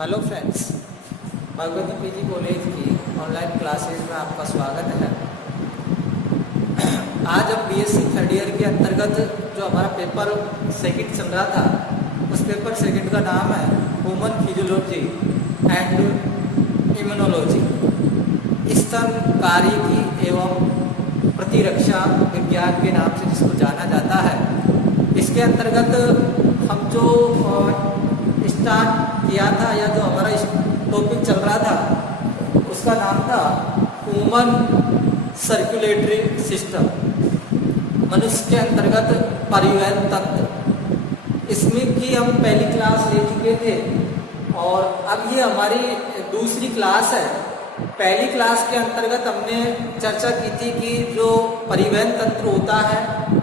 Hello friends, Bhagwati PG college की online classes में आपका स्वागत है। आज हम बीएससी थर्ड ईयर के अंतर्गत जो हमारा पेपर सेकंड चल रहा था, उस पेपर सेकंड का नाम है ह्यूमन फिजियोलॉजी एंड इम्यूनोलॉजी, स्तनकारिकी एवं प्रतिरक्षा विज्ञान के नाम से जिसको जाना जाता है। इसके अंतर्गत हम जो स्टार्ट किया था या जो हमारा टॉपिक चल रहा था उसका नाम था ह्यूमन सर्कुलेटरी सिस्टम, मनुष्य के अंतर्गत परिवहन तंत्र। इसमें की हम पहली क्लास ले चुके थे और अब ये हमारी दूसरी क्लास है। पहली क्लास के अंतर्गत हमने चर्चा की थी कि जो परिवहन तंत्र होता है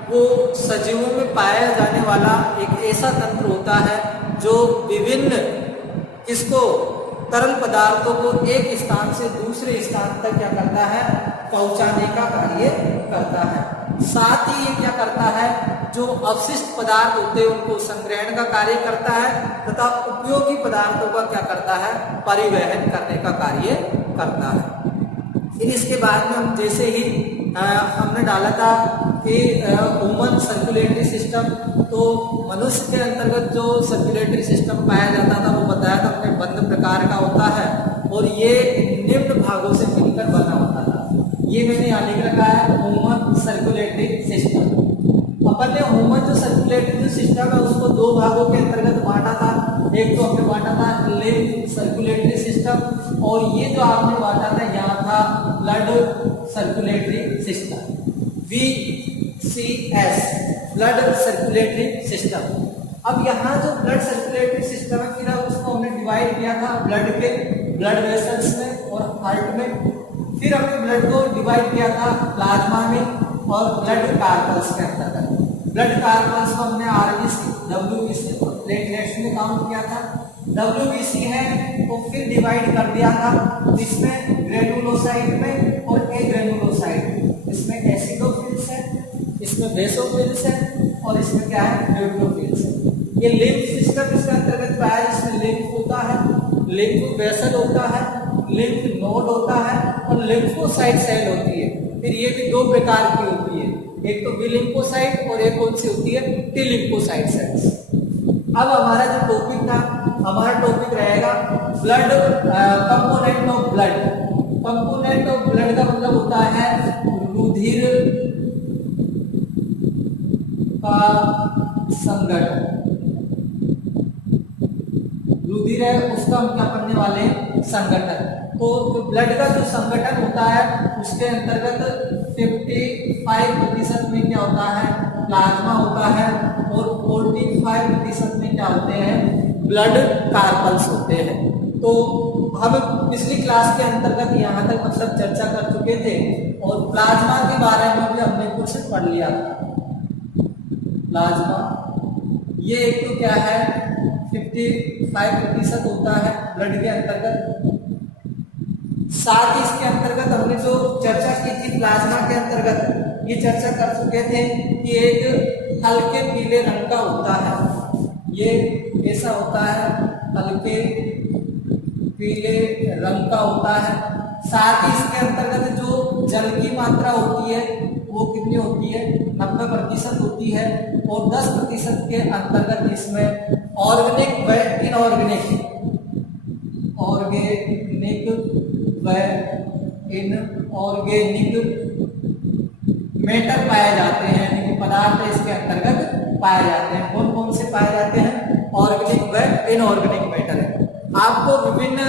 वो सजीवों में पाया जाने वाला एक ऐसा तंत्र होता है जो विभिन्न इसको तरल पदार्थों को एक स्थान से दूसरे स्थान तक क्या करता है, पहुंचाने का कार्य करता है। साथ ही ये क्या करता है, जो अवशिष्ट पदार्थ होते हैं उनको संग्रहण का कार्य करता है तथा उपयोगी पदार्थों का क्या करता है, परिवहन करने का कार्य करता है। फिर इसके बाद में हम जैसे ही हमने डाला था कि ह्यूमन सर्कुलेटरी सिस्टम, तो मनुष्य के अंतर्गत जो सर्कुलेटरी सिस्टम पाया जाता था वो बताया था हमने बंद प्रकार का होता है और ये निम्न भागों से मिलकर बना होता था। ये मैंने यहाँ लिख रखा है ह्यूमन सर्कुलेटरी सिस्टम। अपन ने ह्यूमन जो सर्कुलेटरी जो सिस्टम है उसको दो भागों के अंतर्गत बांटा था। एक तो हमने बांटा था लिम्फ सर्कुलेटरी सिस्टम और ये जो आपने बांटा था यहाँ था blood circulatory system, VCS blood circulatory system. अब यहाँ जो ब्लड सर्कुलेटरी सिस्टम है फिर उसको हमने डिवाइड किया था ब्लड के ब्लड वेसल्स में और हार्ट में। फिर हमने ब्लड को डिवाइड किया था प्लाज्मा में और ब्लड कार्पल्स के अंतर्गत। ब्लड कार्पल्स को हमने RBC, WBC और प्लेटलेट्स में काउंट किया था। WBC है तो फिर डिवाइड कर दिया था इसमें ग्रेनुलोसाइट में और एग्रेनुलोसाइट। इसमें एसिडोफिल्स है, इसमें बेसोफिल्स है और इसमें क्या है, न्यूट्रोफिल्स है। ये लिम्फ सिस्टम इसके अंतर्गत पाया है। इसमें लिम्फ होता है, लिम्फ वेसल होता है, लिम्फ नोड होता है और लिम्फोसाइट सेल होती है। फिर ये भी दो प्रकार की होती है, एक तो बी लिम्फोसाइट और एक कौन सी होती है, टी लिम्फोसाइट सेल्स। अब हमारा जो टॉपिक था, हमारा टॉपिक रहेगा blood component of blood. Component of blood का मतलब होता है रुधिर का संगठन। रुधिर है उसका हम क्या पढ़ने वाले हैं, संगठन। तो ब्लड का जो संगठन होता है उसके अंतर्गत 55% में क्या होता है, प्लाज्मा होता है और 45% में क्या होते हैं, ब्लड कार्पल्स होते हैं। तो हम पिछली क्लास के अंतर्गत यहाँ तक मतलब चर्चा कर चुके थे और प्लाज्मा के बारे में भी हमने कुछ पढ़ लिया था। प्लाज्मा ये एक तो क्या है 55% होता है ब्लड के अंतर्गत। साथ ही इसके अंतर्गत हमने जो चर्चा की थी प्लाज्मा के अंतर्गत ये चर्चा कर चुके थे कि एक हल्के पीले रंग का होता है, ये कैसा होता है, हल्के पीले रंग का होता है। साथ ही इसके अंतर्गत जो जल की मात्रा होती है वो कितनी होती है, 90% होती है और 10% के अंतर्गत इसमें ऑर्गेनिक व इनऑर्गेनिक मैटर पाए जाते हैं, यानी पदार्थ इसके अंतर्गत पाए जाते हैं। कौन कौन से पाए जाते हैं, ऑर्गेनिक व इनऑर्गेनिक मैटर है। आपको विभिन्न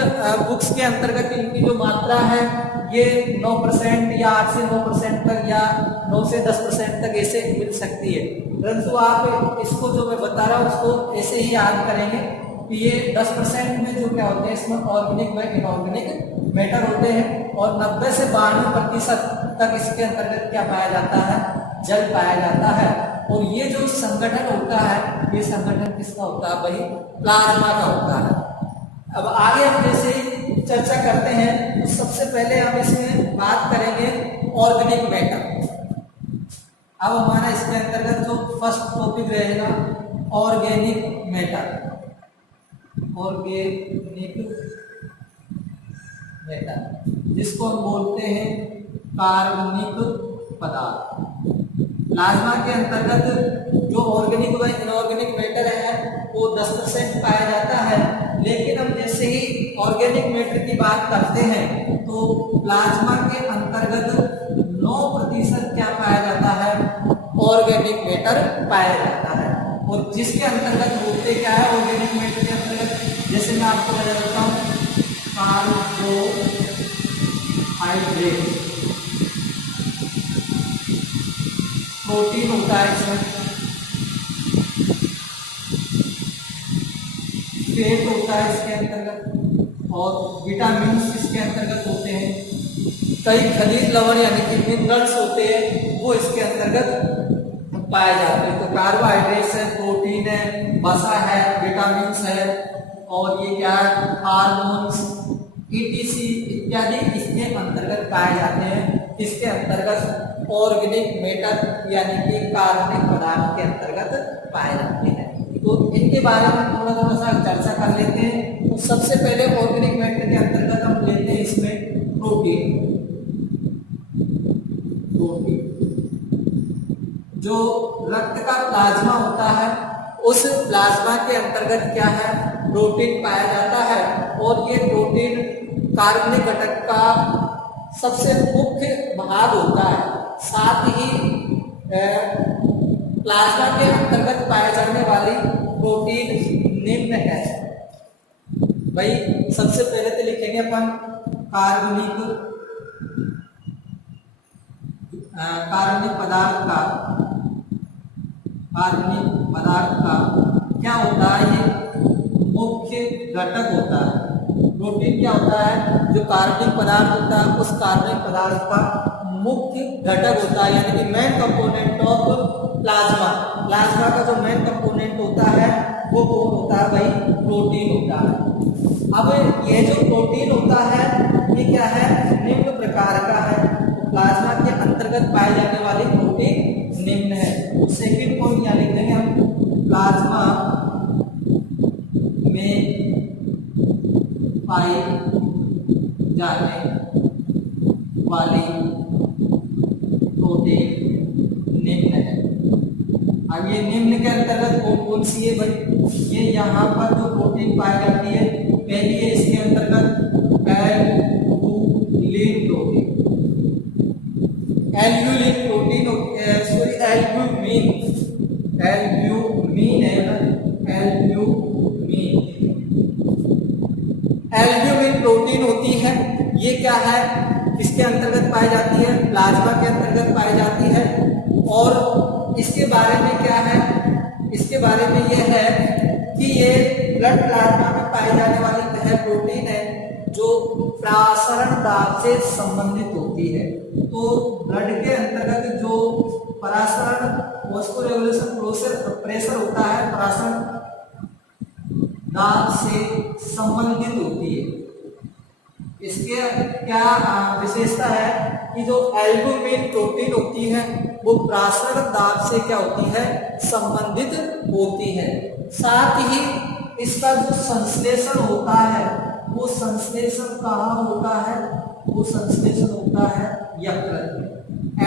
बुक्स के अंतर्गत इनकी जो मात्रा है ये 9% या 8 से 9% तक या 9 से 10% तक ऐसे मिल सकती है, परंतु आप इसको जो मैं बता रहा हूँ उसको ऐसे ही याद करेंगे कि ये 10% में जो क्या होते हैं, इसमें ऑर्गेनिक व इनऑर्गेनिक मैटर होते हैं और 90 से 92% तक इसके अंतर्गत क्या पाया जाता है, जल पाया जाता है। और ये जो संगठन होता है ये संगठन किसका होता है, भाई प्लाज्मा का होता है। अब आगे हम जैसे ही चर्चा करते हैं तो सबसे पहले हम इसमें बात करेंगे ऑर्गेनिक मैटर। अब हमारा इसके अंतर्गत जो फर्स्ट टॉपिक रहेगा ऑर्गेनिक मैटर। ऑर्गेनिक मैटर, जिसको हम बोलते हैं कार्बनिक पदार्थ। प्लाज्मा के अंतर्गत जो ऑर्गेनिक व इनऑर्गेनिक मैटर है वो 10% पाया जाता है, लेकिन हम जैसे ही ऑर्गेनिक मैटर की बात करते हैं तो प्लाज्मा के अंतर्गत 9% क्या पाया जाता है, ऑर्गेनिक मैटर पाया जाता है। और जिसके अंतर्गत होते क्या है ऑर्गेनिक मैटर के अंतर्गत, जैसे मैं आपको बता देता हूँ, कार्बोहाइड्रेट, प्रोटीन होता है इसमें, फेट होता है इसके अंतर्गत, और विटामिन इसके अंतर्गत होते हैं, कई खनिज लवण यानी कि मिनरल्स होते हैं वो इसके अंतर्गत पाए जाते हैं। तो कार्बोहाइड्रेट्स है, प्रोटीन है, वसा है, विटामिन है, और ये क्या है, हार्मोन्स ईटीसी इत्यादि इसके अंतर्गत पाए जाते हैं। इसके अंतर्गत ऑर्गेनिक मैटर यानी कि कार्बनिक पदार्थ के अंतर्गत पाए जाते हैं। तो इनके बारे में थोड़ा सा चर्चा कर लेते हैं। तो सबसे पहले ऑर्गेनिक मैटर के अंतर्गत हम लेते हैं इसमें प्रोटीन। जो रक्त का प्लाज्मा होता है उस प्लाज्मा के अंतर्गत क्या है, प्रोटीन पाया जाता है, और ये प्रोटीन कार्बनिक घटक का सबसे मुख्य भाग होता है। साथ ही प्लाज्मा के अंतर्गत पाए जाने वाली प्रोटीन निम्न है। भाई सबसे पहले तो लिखेंगे अपन कार्बनिक पदार्थ का क्या होता है, ये मुख्य घटक होता है। प्रोटीन क्या होता है, जो कार्बनिक पदार्थ होता है उस कार्बनिक पदार्थ का मुख्य घटक होता है, यानी कि main component of plasma. Plasma का जो मेन कंपोनेंट होता है वो कौन होता है भाई, प्रोटीन होता है। अब ये जो प्रोटीन होता है ये क्या है, निम्न प्रकार का है। तो प्लाज्मा के अंतर्गत पाए जाने वाली प्रोटीन निम्न है। सेकंड पॉइंट क्या लिख देंगे हम, प्लाज्मा में पाई जाने वाली प्रोटीन निम्न है। अब ये निम्न के अंतर्गत कौन सी है भाई, ये यहाँ पर जो प्रोटीन पाई जाती है पहली है इसके अंतर्गत albumin protein, albumin protein sorry albumin है ना, एल्ब्यूमिन प्रोटीन होती है। ये क्या है, किसके अंतर्गत पाई जाती है, प्लाज्मा के अंतर्गत पाई जाती है। और इसके बारे में क्या है, इसके बारे में यह है कि ये ब्लड प्लाज्मा में पाई जाने वाली वह प्रोटीन है जो प्रसारण दाब से संबंधित होती है। तो ब्लड के अंतर्गत जो प्रसारण वास्कुलर प्रेशर होता है, प्रसारण दाब से संबंधित होती है। इसके क्या विशेषता है कि जो एल्ब्यूमिन प्रोटीन होती है वो प्रसारण दाब से क्या होती है, संबंधित होती है। साथ ही इसका जो संश्लेषण होता है वो संश्लेषण कहाँ होता है, वो संश्लेषण होता है यकृत में।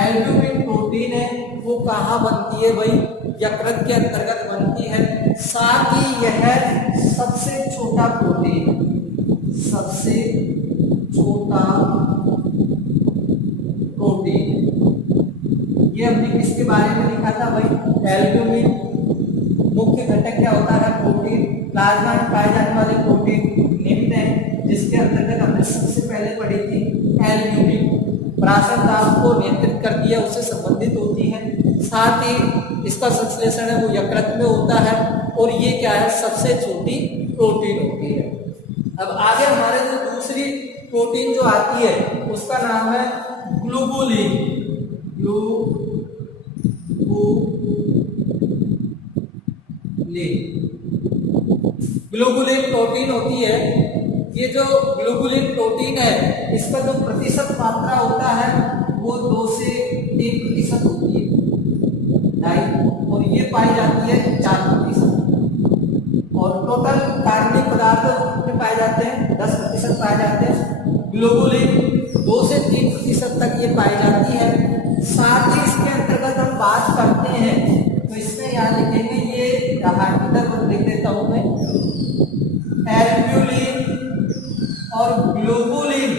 एल्ब्यूमिन प्रोटीन है वो कहाँ बनती है भाई, यकृत के अंतर्गत बनती है। साथ ही यह सबसे छोटा प्रोटीन, सबसे छोटा प्रोटीन, ये हमने किसके बारे में लिखा था भाई, एल्ब्यूमिन। मुख्य घटक क्या होता है, प्रोटीन। प्लाज्मा में पाए जाने वाले प्रोटीन निम्न है, जिसके अंतर्गत हमने सबसे पहले पढ़ी थी एल्ब्यूमिन। प्रसारण दाब को नियंत्रित करती है, उससे संबंधित होती है। साथ ही इसका संश्लेषण है वो यकृत में होता है, और ये क्या है, सबसे छोटी प्रोटीन होती है। अब आगे हमारे जो दूसरी प्रोटीन जो आती है उसका नाम है ग्लोबुलिन। ग्लोबुलिन प्रोटीन होती है। ये जो ग्लोबुलिन प्रोटीन है इसका जो प्रतिशत मात्रा होता है वो 2 से 3% होती है, और ये पाई जाती है 4%। और टोटल कार्बनिक पदार्थ पाए जाते हैं। ग्लोबुलिन 2 से 3% तक ये पाई जाती है। साथ ही इसके अंतर्गत हम बात करते हैं तो इसमें यहाँ लिखेंगे, ये इधर को लिख देता हूं मैं, एल्ब्यूलिन और ग्लोबुलिन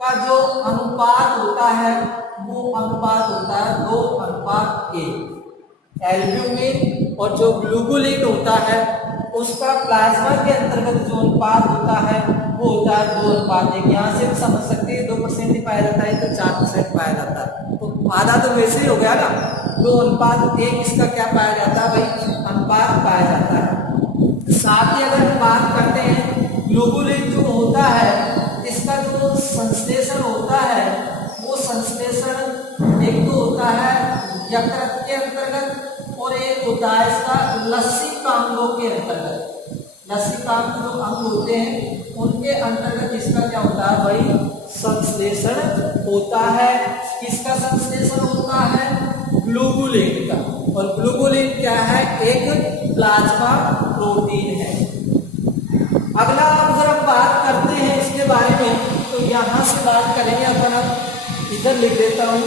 का जो अनुपात होता है वो अनुपात होता है 2:1। एल्ब्यूमिन और जो ग्लोबुलिन होता है उसका प्लाज्मा के अंतर्गत जो अनुपात होता है वो होता है 2:1। यहाँ से हम समझ सकते हैं 2% ही पाया जाता है तो 4% पाया जाता है, तो आधा तो वैसे ही हो गया ना। 2:1 इसका क्या पाया जाता है भाई, अनुपात पाया जाता है। साथ ही अगर हम बात करते हैं ग्लोबुलिन जो होता है इसका जो संश्लेषण होता है वो संश्लेषण एक तो होता है यकृत के अंतर्गत और एक होता है इसका लसीकांगों के अंतर्गत। लसीकांग जो अंग होते हैं उनके अंतर्गत इसका क्या होता है भाई, संश्लेषण होता है। किसका संश्लेषण होता है, ग्लोबुलिन का। और ग्लोबुलिन क्या है, एक प्लाज्मा प्रोटीन है। अगला अगर हम बात करते हैं इसके बारे में तो यहां से बात करेंगे अपन, अब इधर लिख देता हूं,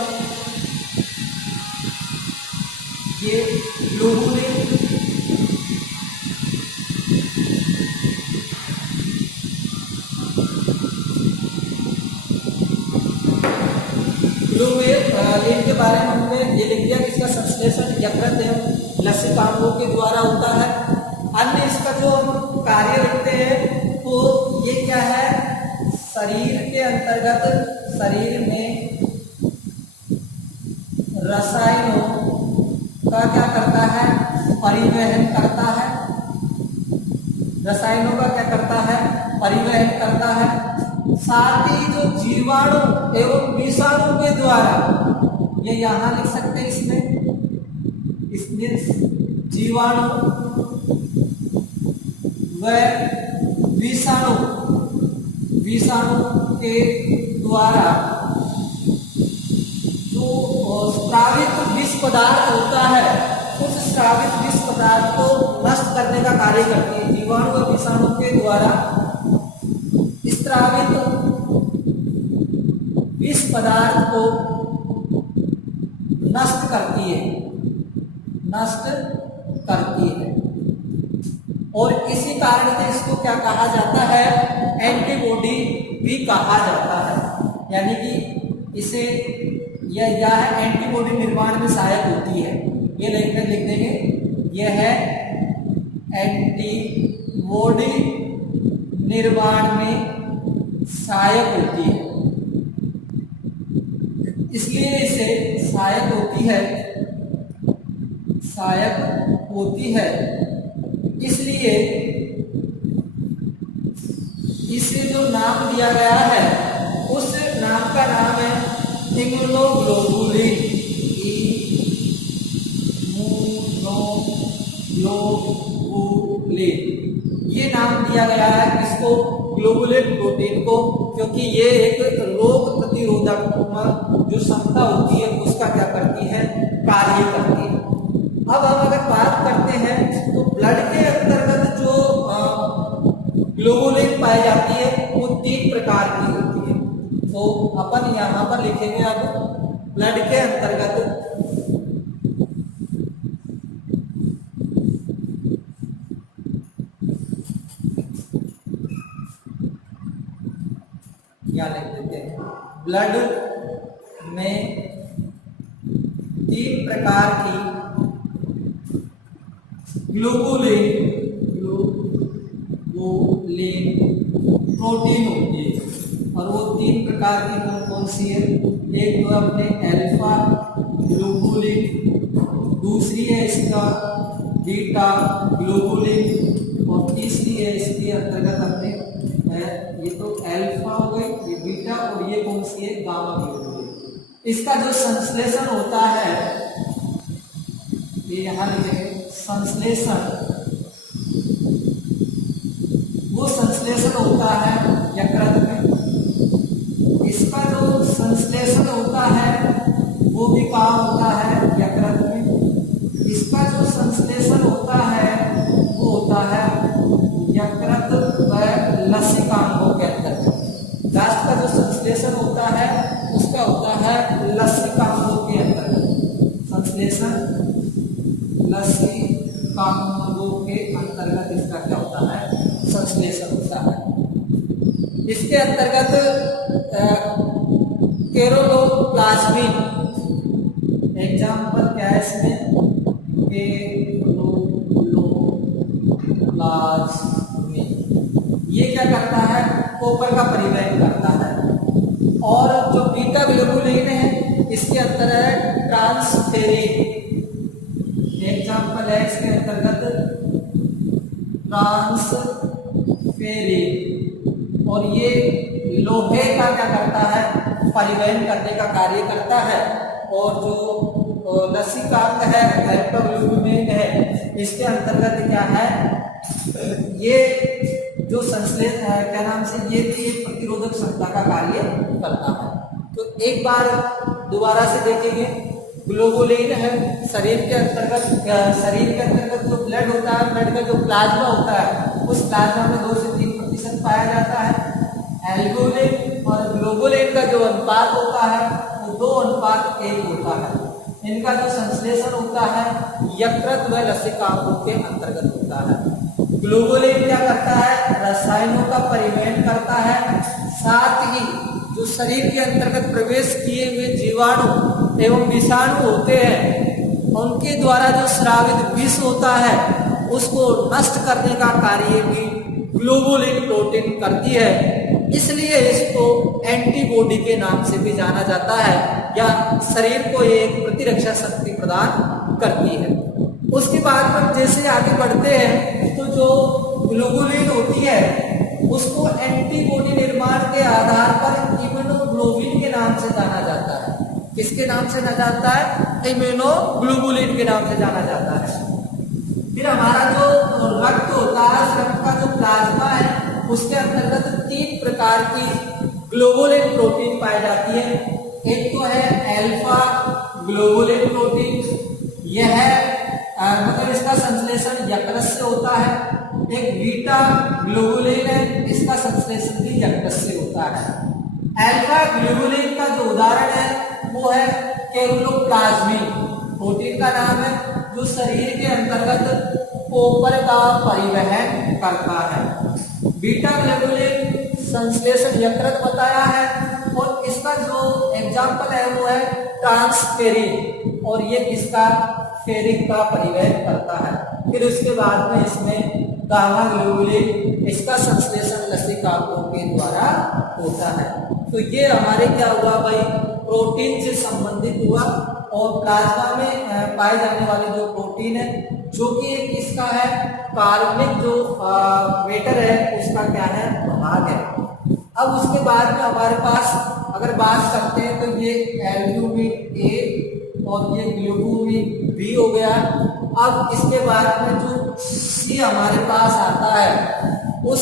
ये ग्लोबुलिन ग्लोबुलिन के बारे में हमने ये लिख दिया कि इसका संश्लेषण यकृत एवं लसीकांगों के द्वारा होता है। अन्य इसका जो हम कार्य लिखते हैं तो ये क्या है, शरीर के अंतर्गत शरीर में रसायनों का क्या करता है, परिवहन करता है। रसायनों का क्या करता है, परिवहन करता है। साथ ही जो जीवाणु एवं विषाणु के द्वारा, ये यहां लिख सकते हैं इसमें जीवाणु व विषाणु के द्वारा जो स्रावित विष पदार्थ होता है उस स्रावित विष पदार्थ को नष्ट करने का कार्य करती है। जीवाणु व विषाणु के द्वारा स्रावित विष पदार्थ को नष्ट करती है। और इसी कारण से इसको क्या कहा जाता है, एंटीबॉडी भी कहा जाता है। यानी कि इसे यह एंटीबॉडी निर्माण में सहायक होती है। ये लिख देंगे, यह है एंटीबॉडी निर्माण में सहायक होती है, इसलिए इसे सहायक होती है। इसलिए इसे जो नाम दिया गया है उस नाम का नाम है इम्यूनोग्लोबुलिन। ये नाम दिया गया है इसको, ग्लोबुलिन प्रोटीन को, क्योंकि ये एक रोग प्रतिरोधक जो क्षमता होती है उसका क्या करती है, कार्य करती है। अब हम अगर बात करते हैं तो ब्लड के अंतर्गत जो ग्लोबुलिन पाई जाती है वो 3 प्रकार की होती है। तो अपन यहाँ पर लिखेंगे अब ब्लड के अंतर्गत या लिख देते हैं, ब्लड में 3 प्रकार की ग्लोबुलिन प्रोटीन होती है। और वो 3 प्रकार की कौन सी है, एक तो अपने अल्फा ग्लोबुलिन, दूसरी है इसका बीटा ग्लोबुलिन और तीसरी है इसके अंतर्गत अपने ये तो अल्फा हो गई, ये बीटा, और ये कौन सी है, गामा ग्लोबुलिन। इसका जो संश्लेषण होता है, ये यहाँ लिखेंगे संश्लेषण, वो संश्लेषण होता है यकृत में। इसका जो संश्लेषण होता है वो भी कहाँ होता है, यकृत में। इसका जो संश्लेषण होता है वो होता है यकृत व लसीकांगों के अंतर्गत। है लसिकांगों के अंतर्गत। संश्लेषण लसिकांगों के अंतर्गत इसका क्या होता है, संश्लेषण होता है। इसके अंतर्गत केरोलोप्लाज्मिन, एग्जाम्पल क्या है इसमें, केरोलोप्लाज्मिन, ये क्या करता है, कॉपर का परिवहन करता है। और जो बीटा ग्लोबुलिन है इसके अंतर है ट्रांसफेरिन, एग्जाम्पल है इसके अंतर्गत ट्रांसफेरिन। और ये लोहे का क्या करता है, परिवहन करने का कार्य करता है। और जो लसिकांग है अल्फा ग्लोबुलिन है, इसके अंतर्गत क्या है, ये जो संश्लेषण है क्या नाम से, ये भी एक प्रतिरोधक क्षमता का कार्य करता है। तो एक बार दोबारा से देखेंगे, ग्लोबुलिन है शरीर के अंतर्गत जो ब्लड होता है, ब्लड का जो प्लाज्मा होता है, उस प्लाज्मा में 2 से 3% पाया जाता है। एल्बुमिन और ग्लोबुलिन का जो अनुपात होता है वो 2:1 होता है। इनका जो संश्लेषण होता है यकृत व लसिकांगों के अंतर्गत होता है। ग्लोबुलिन क्या करता है, रसायनों का परिवहन करता है, साथ ही जो शरीर के अंतर्गत प्रवेश किए हुए जीवाणु एवं विषाणु होते हैं उनके द्वारा जो स्रावित विष होता है उसको नष्ट करने का कार्य भी ग्लोबुलिन प्रोटीन करती है। इसलिए इसको एंटीबॉडी के नाम से भी जाना जाता है, या शरीर को एक प्रतिरक्षा शक्ति प्रदान करती है। उसके बाद हम जैसे आगे बढ़ते हैं तो जो ग्लोबुलिन होती है उसको एंटीबॉडी निर्माण के आधार पर इम्यूनोग्लोबिन के नाम से जाना जाता है। किसके नाम से जाना जाता है, इम्यूनोग्लोबुलिन के नाम से जाना जाता है। फिर हमारा जो रक्त होता है, रक्त का जो प्लाज्मा है उसके अंतर्गत 3 प्रकार की ग्लोबुलिन प्रोटीन पाई जाती है। एक तो है अल्फा ग्लोबुलिन प्रोटीन, यह मतलब इसका संश्लेषण यकृत से होता है। एक बीटा ग्लोबुलिन है, इसका संश्लेषण भी यकृत से होता है। अल्फा ग्लोबुलिन का जो उदाहरण है वो है केरोलोप्लाज्मिन, प्रोटीन का नाम है, जो शरीर के अंतर्गत कॉपर का परिवहन करता है। बीटा ग्लोबुलिन संश्लेषण यकृत बताया है, और इसका जो एग्जाम्पल है वो है ट्रांसफेरिन, और ये इसका फेरिक का परिवहन करता है। फिर उसके बाद में इसमें गामा ग्लोबुलिन, इसका संश्लेषण लसिकांगों के द्वारा होता है। तो ये हमारे क्या हुआ भाई, प्रोटीन से संबंधित हुआ। और प्लाज्मा में पाए जाने वाले जो प्रोटीन है, जो कि एक इसका है कार्बनिक जो मैटर है उसका क्या है, भाग है। अब उसके बाद में हमारे पास अगर बात करते हैं तो ये एल्ब्यूमिन ए और ये ग्लोबुलिन बी हो गया। अब इसके बाद में जो सी हमारे पास आता है, उस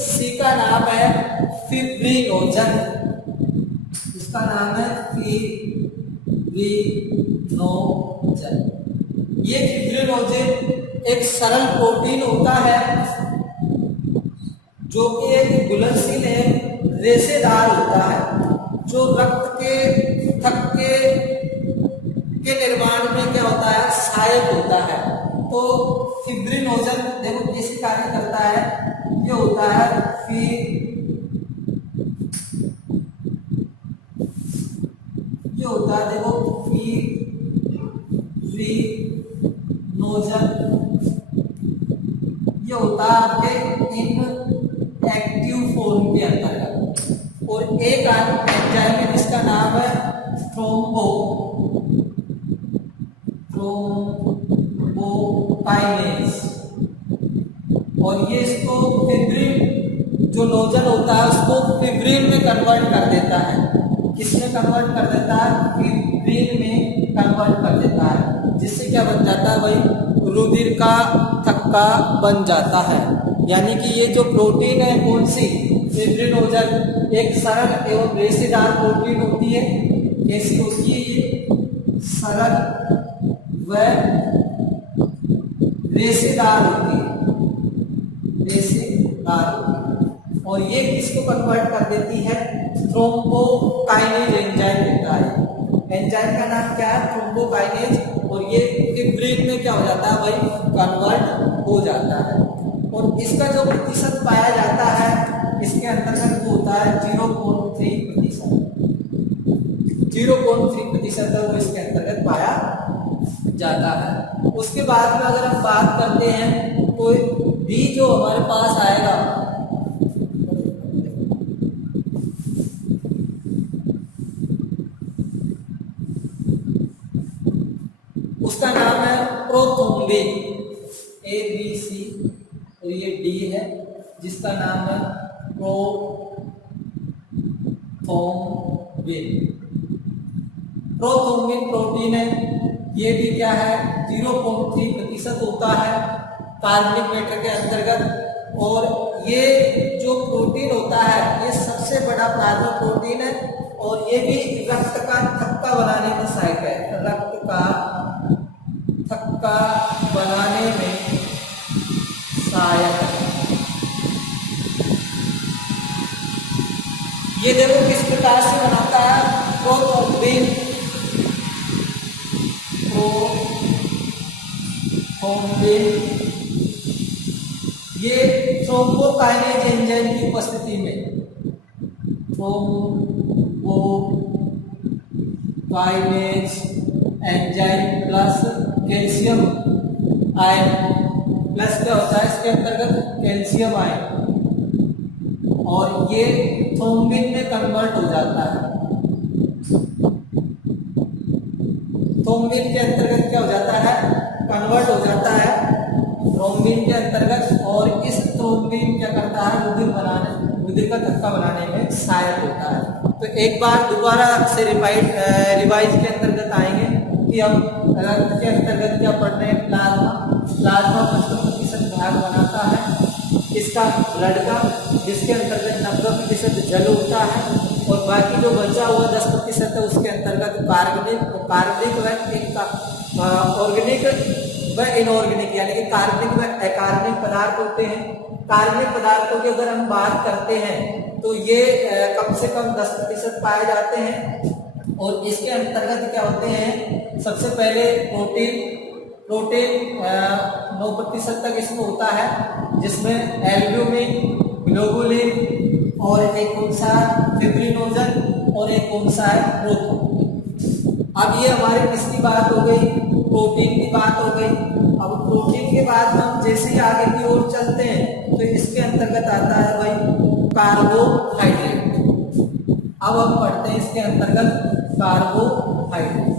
सी का नाम है फिब्रिनोजन। इसका नाम है फिब्रिनोजन। ये फिब्रिनोजन एक सरल प्रोटीन होता है जो कि एक घुलनशील है, रेशेदार होता है, जो रक्त के थक्के के निर्माण में क्या होता है, सहायक होता है। तो फिब्रिनोजन देखो कैसे कार्य करता है, ये होता है देखो फिब्रिनोजन, ये होता है आपके इनएक्टिव फॉर्म के अंतर्गत। और एक एंजाइम है जिसका नाम है थ्रोम्बोकाइनेज, और ये इसको फिब्रिन जो नोजन होता है उसको फिब्रिन में कन्वर्ट कर देता है। किसमें कन्वर्ट कर देता है, फिब्रिन में कन्वर्ट कर देता है, जिससे क्या बन जाता है भाई, रुधिर का थक्का बन जाता है। यानी कि ये जो प्रोटीन है कौन सी, फिब्रिनोजन, एक सरल एवं रेशेदार प्रोटीन होती है। कैसी होती है ये, सरल व रेशेदार होती है, रेशेदार होती है। और ये किसको कन्वर्ट कर देती है, थ्रोम्बोकाइनेज एंजाइम होता है। एंजाइम का नाम क्या है? थ्रोम्बोकाइनेज। और ये एक ब्रेक में क्या हो जाता है भाई? कन्वर्ट हो जाता है। और इसका जो प्रतिशत पाया जाता है इसके अंतर्गत वो होता है 0.3%। 0.3% है वो इसके अंतर्गत पाया जाता है। उसके बाद में अगर हम बात करते हैं तो बी जो हमारे पास आएगा उसका नाम है प्रोथ्रोम्बिन। ए बी सी और ये डी है जिसका नाम है प्रोथ्रोम्बिन। प्रोथ्रोम्बिन प्रोटीन है, ये भी क्या है? 0.3% होता है कार्बनिक मैटर के अंतर्गत। और ये जो प्रोटीन होता है ये सबसे बड़ा प्लाज्मा प्रोटीन है और ये भी रक्त का थक्का बनाने में सहायक है। रक्त का थक्का बनाने में सहायक है। ये देखो किस प्रकार से बनाता है प्रोथ्रोम्बिन। ये थ्रोम्बोकाइनेज एंजाइम की उपस्थिति में thrombokinase enzyme plus calcium ion plus क्या होता है इसके अंतर्गत? Calcium ion. और ये थ्रोम्बिन में कन्वर्ट हो जाता है। थ्रोम्बिन के अंतर्गत क्या हो जाता है? कन्वर्ट हो जाता है थ्रोम्बिन के अंतर्गत। और इस थ्रोम्बिन क्या करता है? रुधिर का थक्का बनाने में सहायक होता है। तो एक बार दोबारा से रिवाइज के अंतर्गत आएंगे कि हम रक्त के अंतर्गत क्या पढ़ रहे हैं? प्लाज्मा। प्लाज्मा 50% भाग बनाता है इसका ब्लड का, जिसके अंतर्गत 90% जल होता है और बाकी जो बचा हुआ 10% है उसके अंतर्गत कार्बनिक व ऑर्गेनिक व इनऑर्गेनिक यानी कि कार्बनिक व अकार्बनिक पदार्थ होते हैं। कार्बनिक पदार्थों की अगर हम बात करते हैं तो ये कम से कम 10% पाए जाते हैं। और इसके अंतर्गत क्या होते हैं? सबसे पहले प्रोटीन 9% तक इसमें होता है, जिसमें एल्ब्यूमिन, ग्लोबुलिन और एक कौन सा फिब्रिनोजन और एक कौन सा है प्रोथ्रोम्बिन। अब ये हमारे किसकी बात हो गई? प्रोटीन की बात हो गई। अब प्रोटीन के बाद हम जैसे ही आगे की ओर चलते हैं तो इसके अंतर्गत आता है भाई कार्बोहाइड्रेट। अब हम पढ़ते हैं इसके अंतर्गत कार्बोहाइड्रेट।